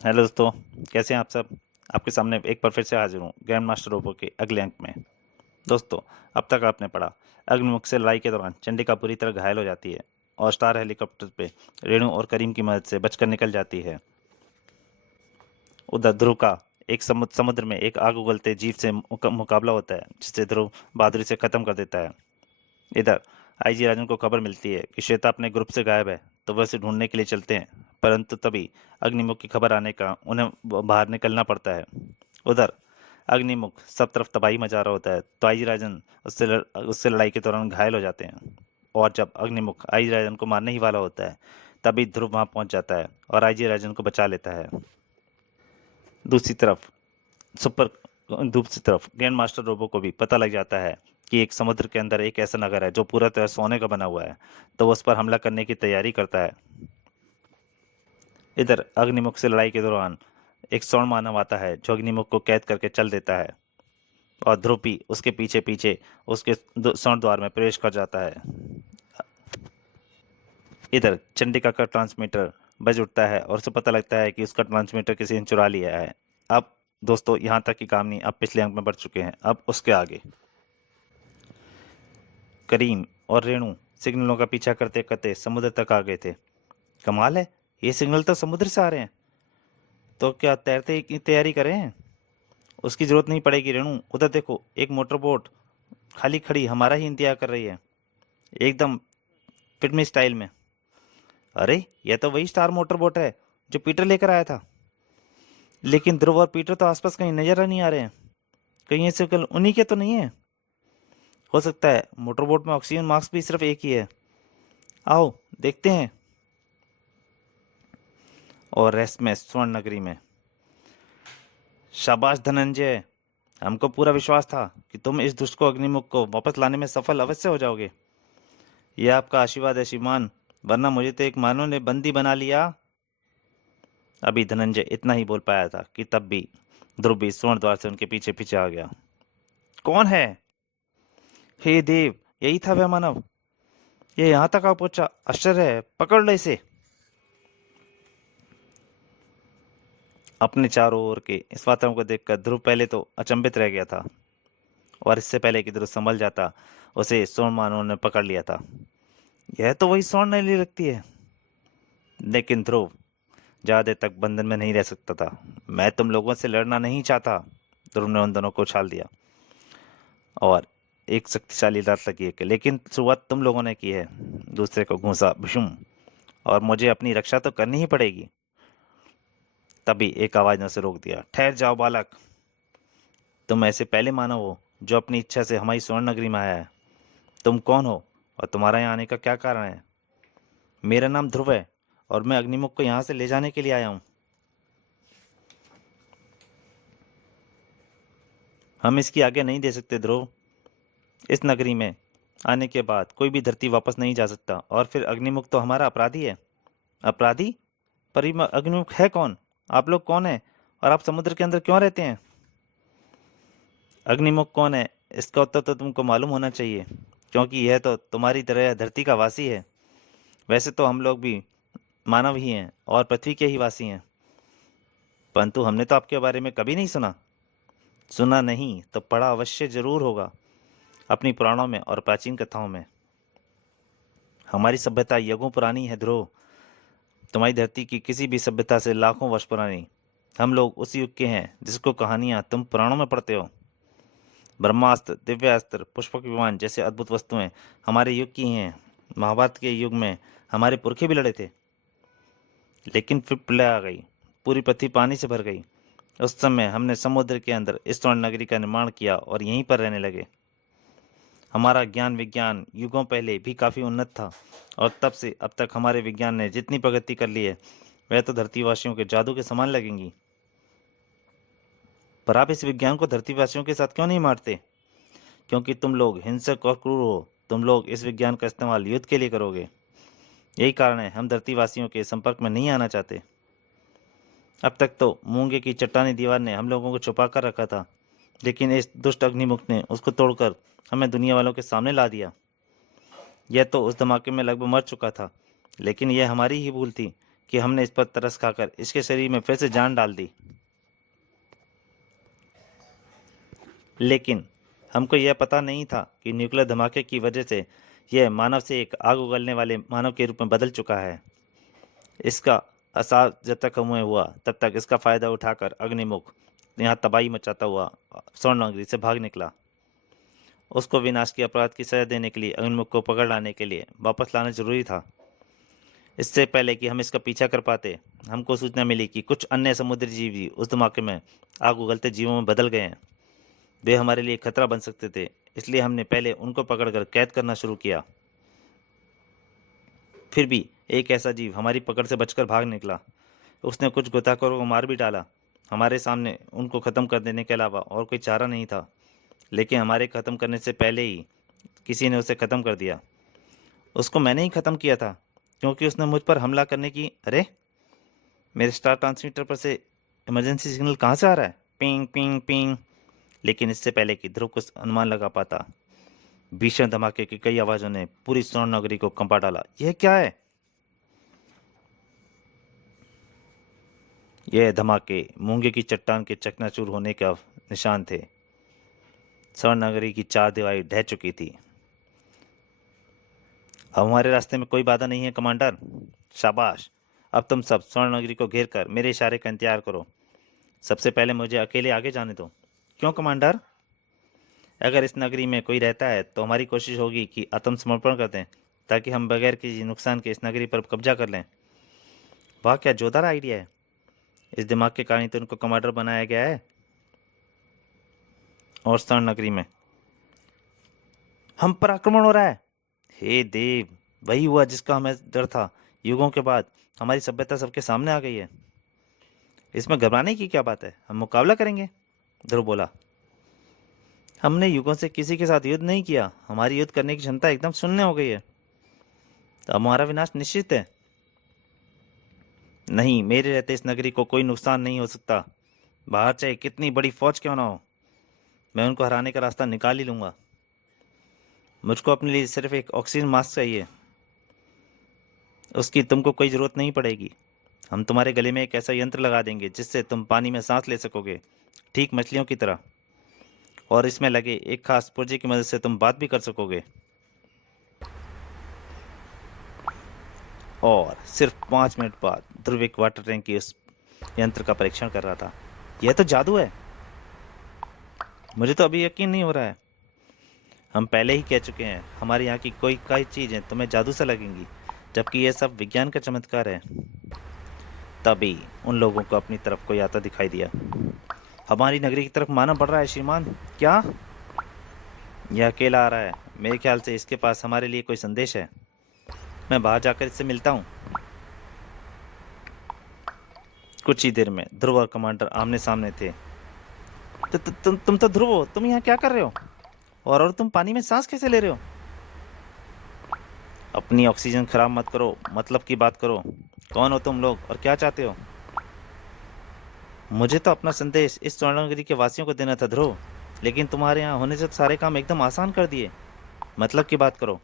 Hello दोस्तों। कैसे हैं आप सब। आपके सामने एक बार फिर से हाजिर हूँ ग्रैंड मास्टर रोबो के अगले अंक में। दोस्तों, अब तक आपने पढ़ा अग्निमुख से लड़ाई के दौरान चंडिका पूरी तरह घायल हो जाती है और स्टार हेलीकॉप्टर पे रेणु और करीम की मदद से बचकर निकल जाती है। उधर ध्रुव का एक समुद्र में एक आग उगलते जीव से मुकाबला होता है, जिसे ध्रुव बहादुरी से खत्म कर देता है। इधर आईजी राजन को खबर मिलती है कि श्वेता अपने ग्रुप से गायब है, तो वह उसे ढूंढने के लिए चलते हैं। परंतु तभी अग्निमुख की खबर आने का उन्हें बाहर निकलना पड़ता है। उधर अग्निमुख सब तरफ तबाही मचा रहा होता है, तो आईजी राजन उससे लड़ाई के दौरान घायल हो जाते हैं। और जब अग्निमुख आईजी राजन को मारने ही वाला होता है, तभी ध्रुव वहां पहुंच जाता है और आईजी राजन को बचा लेता है। दूसरी तरफ सुपर दूसरी तरफ ग्रैंड मास्टर रोबो को भी पता लग जाता है कि एक समुद्र के अंदर एक ऐसा नगर है जो पूरा तरह सोने का बना हुआ है, तो वो उस पर हमला करने की तैयारी करता है। इधर अग्निमुख से लड़ाई के दौरान एक स्वर्ण मानव आता है जो अग्निमुख को कैद करके चल देता है, और ध्रुव भी उसके पीछे पीछे उसके स्वर्ण द्वार में प्रवेश कर जाता है। इधर चंडिका का ट्रांसमीटर बज उठता है और उसे पता लगता है कि उसका ट्रांसमीटर किसी ने चुरा लिया है। अब दोस्तों, यहाँ तक की कहानी अब पिछले अंक में बढ़ चुके हैं। अब उसके आगे करीम और रेणु सिग्नलों का पीछा करते करते समुद्र तक आ गए थे। कमाल है, ये सिग्नल तो समुद्र से आ रहे हैं। तो क्या तैरते की तैयारी करें? उसकी जरूरत नहीं पड़ेगी रेणु। उधर देखो, एक मोटर बोट खाली खड़ी हमारा ही इंतजार कर रही है, एकदम फिल्मी स्टाइल में। अरे, यह तो वही स्टार मोटर बोट है जो पीटर लेकर आया था। लेकिन ध्रुव और पीटर तो आसपास कहीं नजर नहीं आ रहे हैं। कहीं ये सिग्नल उन्हीं के तो नहीं है? हो सकता है मोटर बोट में ऑक्सीजन मास्क भी सिर्फ एक ही है। आओ देखते हैं। और रेस्ट में स्वर्ण नगरी में। शाबाश धनंजय, हमको पूरा विश्वास था कि तुम इस दुष्ट को अग्निमुख को वापस लाने में सफल अवश्य हो जाओगे। यह आपका आशीर्वाद है श्रीमान, वरना मुझे तो एक मानव ने बंदी बना लिया। अभी धनंजय इतना ही बोल पाया था कि तब भी ध्रुव भी स्वर्ण द्वार से उनके पीछे पीछे आ गया। कौन है? हे देव, यही था वह मानव। ये यहाँ तक आ पहुंचा, आश्चर्य है। पकड़ लो इसे। अपने चारों ओर के इस वातावरण को देखकर ध्रुव पहले तो अचंभित रह गया था, और इससे पहले कि ध्रुव संभल जाता, उसे स्वर्ण मानव ने पकड़ लिया था। यह तो वही स्वर्ण नली लगती है। लेकिन ध्रुव ज्यादा देर तक बंधन में नहीं रह सकता था। मैं तुम लोगों से लड़ना नहीं चाहता। ध्रुव ने उन दोनों को उछाल दिया और एक शक्तिशाली लत लगी है, लेकिन शुरुआत तुम लोगों ने की है। दूसरे को घूसा भुशुम, और मुझे अपनी रक्षा तो करनी ही पड़ेगी। तभी एक आवाज ने उसे रोक दिया। ठहर जाओ बालक, तुम ऐसे पहले मानव हो जो अपनी इच्छा से हमारी स्वर्ण नगरी में आया है। तुम कौन हो और तुम्हारा यहाँ आने का क्या कारण है? मेरा नाम ध्रुव है और मैं अग्निमुख को यहाँ से ले जाने के लिए आया हूँ। हम इसकी आज्ञा नहीं दे सकते ध्रुव। इस नगरी में आने के बाद कोई भी धरती वापस नहीं जा सकता, और फिर अग्निमुख तो हमारा अपराधी है। अपराधी? पर ये अग्निमुख है कौन? आप लोग कौन है और आप समुद्र के अंदर क्यों रहते हैं? अग्निमुख कौन है, इसका उत्तर तो तुमको मालूम होना चाहिए, क्योंकि यह तो तुम्हारी तरह धरती का वासी है। वैसे तो हम लोग भी मानव ही हैं और पृथ्वी के ही वासी हैं, परंतु हमने तो आपके बारे में कभी नहीं सुना। सुना नहीं तो पढ़ा अवश्य जरूर होगा, अपनी पुराणों में और प्राचीन कथाओं में। हमारी सभ्यता युगों पुरानी है ध्रुव, तुम्हारी धरती की किसी भी सभ्यता से लाखों वर्ष पुरानी। हम लोग उस युग के हैं जिसको कहानियां तुम पुराणों में पढ़ते हो। ब्रह्मास्त्र, दिव्यास्त्र, पुष्पक विमान जैसे अद्भुत वस्तुएं हमारे युग की हैं। महाभारत के युग में हमारे पुरखे भी लड़े थे, लेकिन फिर प्रलय आ गई, पूरी पृथ्वी पानी से भर गई। उस समय हमने समुद्र के अंदर इस स्वर्ण नगरी का निर्माण किया और यहीं पर रहने लगे। हमारा ज्ञान विज्ञान युगों पहले भी काफी उन्नत था, और तब से अब तक हमारे विज्ञान ने जितनी प्रगति कर ली है, वह तो धरतीवासियों के जादू के समान लगेंगी। पर आप इस विज्ञान को धरतीवासियों के साथ क्यों नहीं मारते? क्योंकि तुम लोग हिंसक और क्रूर हो। तुम लोग इस विज्ञान का इस्तेमाल युद्ध के लिए करोगे। यही कारण है हम धरतीवासियों के संपर्क में नहीं आना चाहते। अब तक तो मूंगे की चट्टानी दीवार ने हम लोगों को छुपा कर रखा था, लेकिन इस दुष्ट अग्निमुख ने उसको तोड़कर हमें दुनिया वालों के सामने ला दिया। यह तो उस धमाके में लगभग मर चुका था, लेकिन यह हमारी ही भूल थी कि हमने इस पर तरस खाकर इसके शरीर में फिर से जान डाल दी। लेकिन हमको यह पता नहीं था कि न्यूक्लियर धमाके की वजह से यह मानव से एक आग उगलने वाले मानव के रूप में बदल चुका है। इसका एहसास जब तक हमें हुआ तब तक इसका फ़ायदा उठाकर अग्निमुख यहाँ तबाही मचाता हुआ स्वर्ण नगरी से भाग निकला। उसको विनाश के अपराध की सजा देने के लिए अग्निमुख को पकड़ लाने के लिए वापस लाना जरूरी था। इससे पहले कि हम इसका पीछा कर पाते, हमको सूचना मिली कि कुछ अन्य समुद्री जीव भी उस धमाके में आग उगलते जीवों में बदल गए हैं। वे हमारे लिए खतरा बन सकते थे, इसलिए हमने पहले उनको पकड़कर कैद करना शुरू किया। फिर भी एक ऐसा जीव हमारी पकड़ से बचकर भाग निकला। उसने कुछ गोताखोरों को मार भी डाला। हमारे सामने उनको ख़त्म कर देने के अलावा और कोई चारा नहीं था, लेकिन हमारे ख़त्म करने से पहले ही किसी ने उसे ख़त्म कर दिया। उसको मैंने ही ख़त्म किया था, क्योंकि उसने मुझ पर हमला करने की। अरे, मेरे स्टार ट्रांसमीटर पर से इमरजेंसी सिग्नल कहाँ से आ रहा है? Ping ping ping. लेकिन इससे पहले कि ध्रुव कुछ अनुमान लगा पाता, भीषण धमाके की कई आवाज़ों ने पूरी स्वर्ण नगरी को कंपा डाला। यह क्या है? यह धमाके मूंगे की चट्टान के चकनाचूर होने का निशान थे। स्वर्ण नगरी की चार दीवारें ढह चुकी थी। अब हमारे रास्ते में कोई बाधा नहीं है कमांडर। शाबाश, अब तुम सब स्वर्ण नगरी को घेर कर मेरे इशारे का इंतजार करो। सबसे पहले मुझे अकेले आगे जाने दो। क्यों कमांडर? अगर इस नगरी में कोई रहता है तो हमारी कोशिश होगी कि आत्मसमर्पण कर दें, ताकि हम बगैर किसी नुकसान के इस नगरी पर कब्जा कर लें। वाह, क्या जोरदार आइडिया है। इस दिमाग के कारण तो उनको कमांडर बनाया गया है। और स्वर्ण नगरी में हम पर आक्रमण हो रहा है। हे देव, वही हुआ जिसका हमें डर था। युगों के बाद हमारी सभ्यता सबके सामने आ गई है। इसमें घबराने की क्या बात है, हम मुकाबला करेंगे, ध्रुव बोला। हमने युगों से किसी के साथ युद्ध नहीं किया। हमारी युद्ध करने की क्षमता एकदम शून्य हो गई है। तो हमारा विनाश निश्चित है। नहीं, मेरे रहते इस नगरी को कोई नुकसान नहीं हो सकता। बाहर चाहे कितनी बड़ी फौज क्यों ना हो, मैं उनको हराने का रास्ता निकाल ही लूंगा। मुझको अपने लिए सिर्फ एक ऑक्सीजन मास्क चाहिए। उसकी तुमको कोई ज़रूरत नहीं पड़ेगी। हम तुम्हारे गले में एक ऐसा यंत्र लगा देंगे जिससे तुम पानी में सांस ले सकोगे, ठीक मछलियों की तरह। और इसमें लगे एक खास पुर्जे की मदद से तुम बात भी कर सकोगे। और सिर्फ 5 मिनट बाद ध्रुव एक वाटर टैंक की उस यंत्र का परीक्षण कर रहा था। यह तो जादू है। मुझे तो अभी यकीन नहीं हो रहा है। हम पहले ही कह चुके हैं, हमारे यहाँ की कोई कई चीज़ें तुम्हें जादू से लगेंगी, जबकि यह सब विज्ञान का चमत्कार है। तभी उन लोगों को अपनी तरफ कोई आता दिखाई दिया। हमारी नगरी की तरफ मानव बढ़ रहा है श्रीमान। क्या? यह अकेला आ रहा है। मेरे ख्याल से इसके पास हमारे लिए कोई संदेश है। मैं बाहर जाकर इससे मिलता हूँ। कुछ ही देर में ध्रुव और कमांडर आमने सामने थे। तुम तो ध्रुव हो, तुम यहाँ क्या कर रहे हो? और तुम पानी में सांस कैसे ले रहे हो? अपनी ऑक्सीजन खराब मत करो, मतलब की बात करो। कौन हो तुम लोग और क्या चाहते हो? मुझे तो अपना संदेश इस स्वर्णगिरी के वासियों को देना था ध्रुव, लेकिन तुम्हारे यहाँ होने से तो सारे काम एकदम आसान कर दिए। मतलब की बात करो।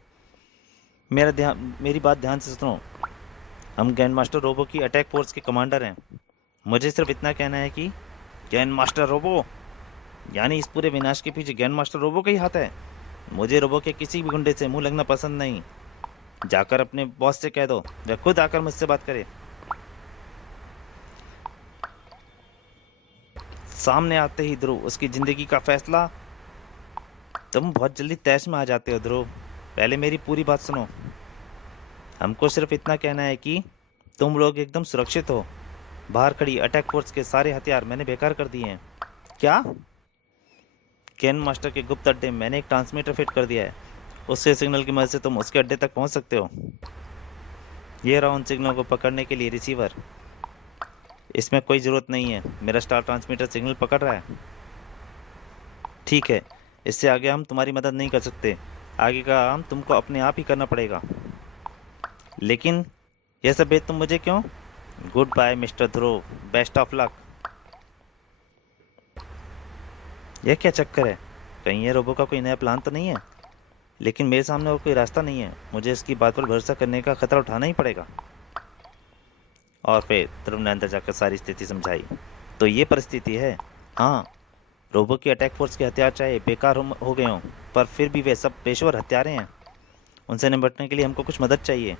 मेरी बात ध्यान से सुनो। हम ग्रैंड मास्टर रोबो की अटैक फोर्स के कमांडर हैं। मुझे सिर्फ इतना कहना है कि ग्रैंड मास्टर रोबो, यानी इस पूरे विनाश के पीछे ग्रैंड मास्टर रोबो का ही हाथ है। मुझे रोबो के किसी भी गुंडे से मुंह लगना पसंद नहीं। जाकर अपने बॉस से कह दो वह खुद आकर मुझसे बात करे। सामने आते ही ध्रुव उसकी जिंदगी का फैसला। तुम बहुत जल्दी तैश में आ जाते हो ध्रुव, पहले मेरी पूरी बात सुनो। हमको सिर्फ इतना कहना है कि तुम लोग एकदम सुरक्षित हो। बाहर खड़ी अटैक फोर्स के सारे हथियार मैंने बेकार कर दिए हैं। क्या? कैन मास्टर के गुप्त अड्डे में मैंने एक ट्रांसमीटर फिट कर दिया है। उससे सिग्नल की मदद से तुम उसके अड्डे तक पहुंच सकते हो। ये रहा उन सिग्नल को पकड़ने के लिए रिसीवर। इसमें कोई ज़रूरत नहीं है, मेरा स्टार ट्रांसमीटर सिग्नल पकड़ रहा है। ठीक है, इससे आगे हम तुम्हारी मदद नहीं कर सकते। आगे का काम तुमको अपने आप ही करना पड़ेगा। लेकिन यह सब भेद तुम मुझे क्यों? Goodbye mister Dhruv, best of luck. यह क्या चक्कर है? कहीं ये रोबो का कोई नया प्लान तो नहीं है? लेकिन मेरे सामने और कोई रास्ता नहीं है। मुझे इसकी बात पर भरोसा करने का खतरा उठाना ही पड़ेगा। और फिर ध्रुव ने अंदर जाकर सारी स्थिति समझाई। तो ये परिस्थिति है। हाँ, रोबो की अटैक फोर्स के हथियार चाहे बेकार हो गए हों, पर फिर भी वे सब पेशेवर हत्यारे हैं। उनसे निपटने के लिए हमको कुछ मदद चाहिए।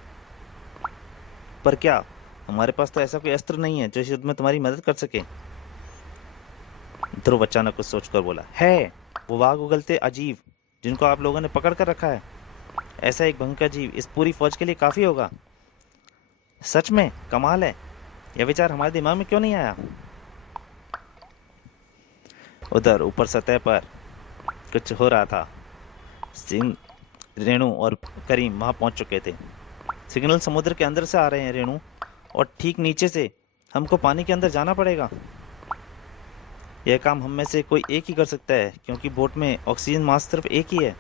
पर क्या? हमारे पास तो ऐसा कोई अस्त्र नहीं है जो इस युद्ध में तुम्हारी मदद कर सके। ध्रुव अचानक कुछ सोचकर बोला, है वो वाघ उगलते अजीब जिनको आप लोगों ने पकड़ कर रखा है। ऐसा एक भयंकर जीव इस पूरी फौज के लिए काफी होगा। सच में कमाल है। यह विचार हमारे दिमाग में क्यों नहीं आया? उधर ऊपर सतह पर कुछ हो रहा था। सिंह, रेणु और करीम वहां पहुंच चुके थे। सिग्नल समुद्र के अंदर से आ रहे हैं रेणु, और ठीक नीचे से। हमको पानी के अंदर जाना पड़ेगा। यह काम हम में से कोई एक ही कर सकता है, क्योंकि बोट में ऑक्सीजन मास्क सिर्फ एक ही है,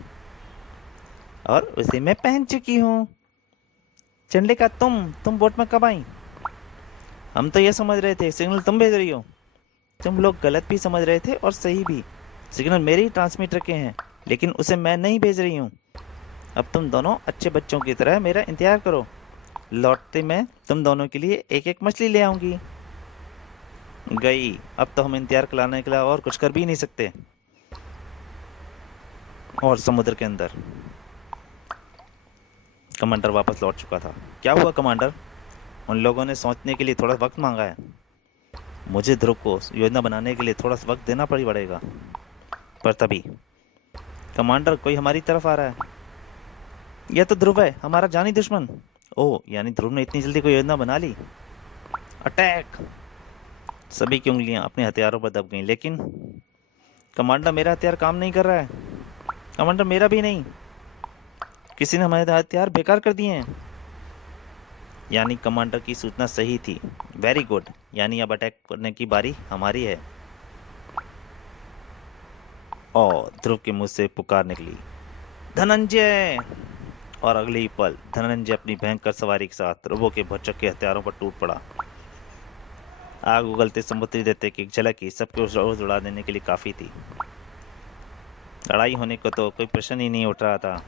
और उसे मैं पहन चुकी हूँ। चंडिका, तुम बोट में कब आई? हम तो ये समझ रहे थे सिग्नल तुम भेज रही हो। तुम लोग गलत भी समझ रहे थे और सही भी। सिग्नल मेरे ही ट्रांसमीटर के हैं, लेकिन उसे मैं नहीं भेज रही हूँ। अब तुम दोनों अच्छे बच्चों की तरह मेरा इंतजार करो। लौटते मैं तुम दोनों के लिए एक एक मछली ले आऊंगी। गई। अब तो हम इंतजार कराने के अलावा और कुछ कर भी नहीं सकते। और समुद्र के अंदर कमांडर वापस लौट चुका था। क्या हुआ कमांडर? उन लोगों ने सोचने के लिए थोड़ा वक्त मांगा है। मुझे ध्रुव को योजना बनाने के लिए थोड़ा सा वक्त देना पड़ेगा। पर तभी कमांडर, कोई हमारी तरफ आ रहा है। यह तो ध्रुव है, हमारा जानी दुश्मन। ओह, यानी ध्रुव ने इतनी जल्दी कोई योजना बना ली। अटैक! सभी की उंगलियां अपने हथियारों पर दब गईं, लेकिन कमांडर, मेरा हथियार काम नहीं कर रहा है। कमांडर, मेरा भी नहीं। किसी ने हमारे हथियार बेकार कर दिए हैं। यानी कमांडर की सूचना सही थी। Very good. यानी अब अटैक करने की बारी हमारी है। और ध्रुव के मुंह से पुकार निकली, धनंजय! और अगले ही पल धनंजय अपनी भयंकर सवारी के साथ रोबो के भौचक्के हथियारों पर टूट पड़ा। आग उगलते समुद्री देते की एक झलक ही सबके होश उड़ा देने के लिए काफी थी। लड़ाई होने को तो कोई प्रश्न ही नहीं उठ रहा था।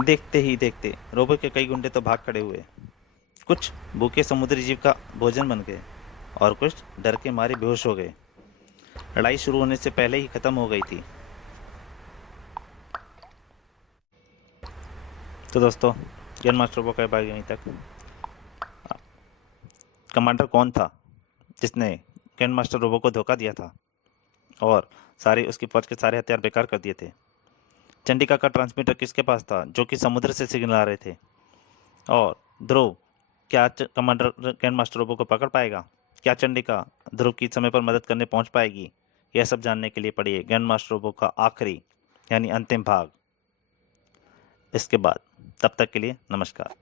देखते ही देखते रोबो के कई गुंडे तो भाग खड़े हुए। कुछ भूखे समुद्री जीव का भोजन बन गए, और कुछ डर के मारे बेहोश हो गए। लड़ाई शुरू होने से पहले ही खत्म हो गई थी। तो दोस्तों, गेम मास्टर रोबो का भाग यहीं तक। कमांडर कौन था जिसने ग्रैंड मास्टर रोबो को धोखा दिया था और सारे उसकी फौज के सारे हथियार बेकार कर दिए थे? चंडिका का ट्रांसमीटर किसके पास था जो कि समुद्र से सिग्नल आ रहे थे? और ध्रुव, क्या कमांडर ग्रैंड मास्टर रोबो को पकड़ पाएगा? क्या चंडिका ध्रुव की समय पर मदद करने पहुंच पाएगी? यह सब जानने के लिए पढ़िए ग्रैंड मास्टर रोबो का आखिरी यानी अंतिम भाग इसके बाद। तब तक के लिए नमस्कार।